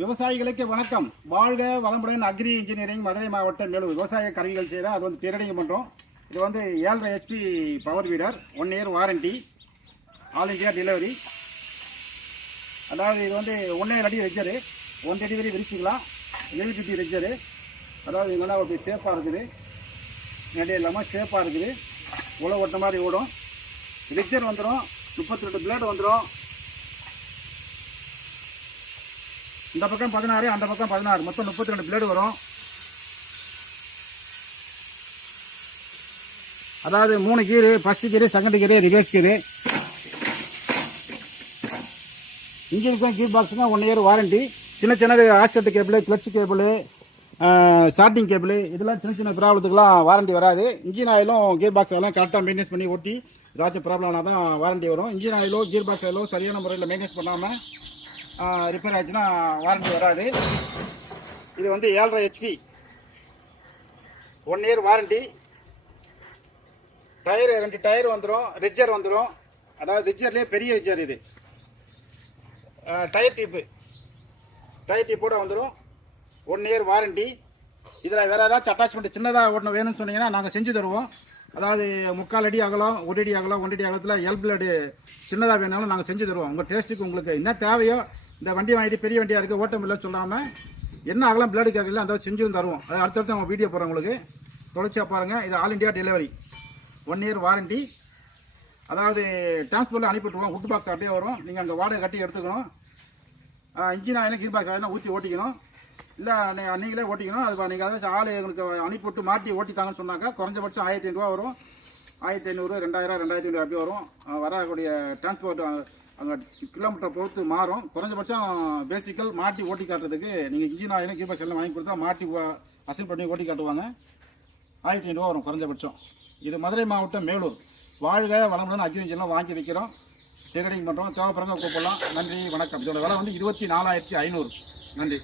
விவசாயிகளுக்கு வணக்கம். வாழ்க வளமுடன். அக்ரி இன்ஜினியரிங், மதுரை மாவட்டம் மேலூர். விவசாய கருவிகள் செய்கிறோம். அது வந்து திரடிங் பண்ணுறோம். இது வந்து 7.5 HP power வீடர், 1 year warranty, all India delivery. அதாவது இது வந்து 1.5 அடி ரெஜரு, 1 அடி வரை விரிச்சிக்கலாம். 750 ரெஜரு. அதாவது இது நல்லா ஒரு சேஃபாக இருக்குது, நெடி இல்லாமல் சேஃபாக இருக்குது. உழவு ஓட்ட மாதிரி ஓடும். ரெஜர் வந்துடும். 32 பிளேடு வந்துடும். இந்த பக்கம் 16, அந்த பக்கம் 16, மொத்தம் 32 பிளேடு வரும். அதாவது 3 கீரு, ஃபர்ஸ்ட் கீரு, செகண்ட் கீரு, ரிவர்ஸ் கீரு. இன்ஜினுக்கும் கீர் பாக்ஸுக்கும் 1 இயர் வாரண்டி. சின்ன சின்ன asked cable, clutch cable, starting cable, இதெல்லாம் சின்ன சின்ன ப்ராப்ளத்துக்குலாம் வாரண்டி வராது. இன்ஜின் ஆயிலும் கீர் பாக்ஸ் எல்லாம் கரெக்டாக மெயின்டெனன்ஸ் பண்ணி ஓட்டி ஏதாச்சும் ப்ராப்ளம் ஆனால் தான் வாரண்டி வரும். இன்ஜின் ஆயிலோ கீர் பாக்ஸ் ஆயிலோ சரியான முறையில் மெயின்டெனன்ஸ் பண்ணாமல் ரிப்பேர் ஆச்சுன்னா வாரண்டி வராது. இது வந்து 7.5 HP, 1 year warranty. Tyre 2 tyre வந்துடும். ரிஜர் வந்துடும். அதாவது ரிஜர்லேயே பெரிய ரிஜர் இது. டயர் டிப்போட வந்துடும். 1 இயர் வாரண்டி. இதில் வேறு ஏதாச்சும் அட்டாச்மெண்ட் சின்னதாக ஒன்று வேணும்னு சொன்னீங்கன்னா நாங்கள் செஞ்சு தருவோம். அதாவது 3/4 அடி அகலம், 1 அடி அகலம், 1 அடி அகலத்தில் எல் பிளேடு சின்னதாக வேணாலும் நாங்கள் செஞ்சு தருவோம். உங்கள் டேஸ்ட்டுக்கு உங்களுக்கு என்ன தேவையோ. இந்த வண்டி வாங்கிட்டு பெரிய வண்டியாக இருக்குது, ஓட்டம் இல்லைன்னு சொல்லாமல் என்ன அகலம் பிளேடு கேட்கல அந்த செஞ்சும் தருவோம். அது அடுத்தடுத்து அவங்க வீடியோ போகிறோம். உங்களுக்கு தொடர்ச்சியாக பாருங்கள். இது all India delivery, 1 year warranty. அதாவது டிரான்ஸ்போர்ட்டில் அனுப்பிவிட்டுருவோம். உட் பாக்ஸ் அப்படியே வரும். நீங்கள் அங்கே வாடகை கட்டி எடுத்துக்கணும். இன்ஜின் ஆயினா கீர் பாக்ஸ் ஆயினா ஊற்றி ஓட்டிக்கணும். இல்லை நீங்களே ஓட்டிக்கணும். அது நீங்கள் ஏதாச்சும் ஆள் எங்களுக்கு அனுப்பிவிட்டு மாட்டி ஓட்டித்தாங்கன்னு சொன்னாக்கா குறைஞ்சபட்சம் 1500 ரூபா வரும். 1500, 2000, 2500 அப்படி வரும். வரக்கூடிய டிரான்ஸ்போர்ட் அங்கே கிலோமீட்டர் பொறுத்து மாறும். குறைஞ்சபட்சம் பேசிக்கல் மாட்டி ஓட்டி காட்டுறதுக்கு நீங்கள் இன்ஜின் ஆயிலும் கீர் பாக்ஸ் எல்லாம் வாங்கி கொடுத்தா மாட்டி அசல் பண்ணி ஓட்டி காட்டுவாங்க. 1500 ரூபா வரும் குறைஞ்சபட்சம். இது மதுரை மாவட்டம் மேலூர். வாழ்க வளமுடன். அக்ரி இன்ஜின்லாம் வாங்கி வைக்கிறோம், டெலிவரிங் பண்ணுறோம். தேவைப்படுறவங்க கூப்பிடலாம். நன்றி, வணக்கம். இதோட விலை வந்து 24,500. நன்றி.